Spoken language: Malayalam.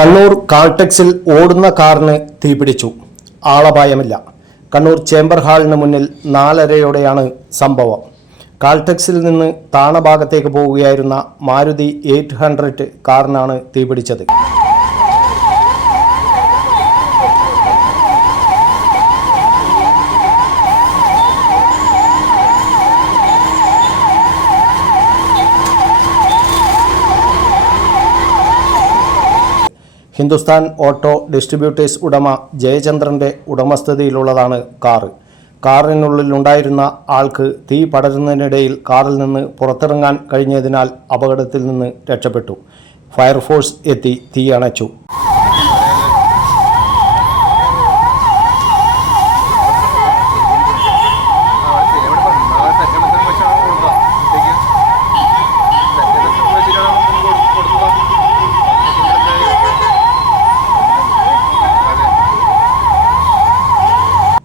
കണ്ണൂർ കാൾടെക്സിൽ ഓടുന്ന കാറിന് തീപിടിച്ചു. ആളപായമില്ല. കണ്ണൂർ ചേംബർ ഹാളിന് മുന്നിൽ നാലരയോടെയാണ് സംഭവം. കാൾടെക്സിൽ നിന്ന് താണഭാഗത്തേക്ക് പോവുകയായിരുന്ന മാരുതി എയ്റ്റ് ഹൺഡ്രഡ് കാറിനാണ് തീപിടിച്ചത്. ഹിന്ദുസ്ഥാൻ ഓട്ടോ ഡിസ്ട്രിബ്യൂട്ടേഴ്സ് ഉടമ ജയചന്ദ്രന്റെ ഉടമസ്ഥതയിലുള്ളതാണ് കാറ്. കാറിനുള്ളിലുണ്ടായിരുന്ന ആൾക്ക് തീ പടരുന്നതിനിടയിൽ കാറിൽ നിന്ന് പുറത്തിറങ്ങാൻ കഴിഞ്ഞതിനാൽ അപകടത്തിൽ നിന്ന് രക്ഷപ്പെട്ടു. ഫയർഫോഴ്സ് എത്തി തീ അണച്ചു.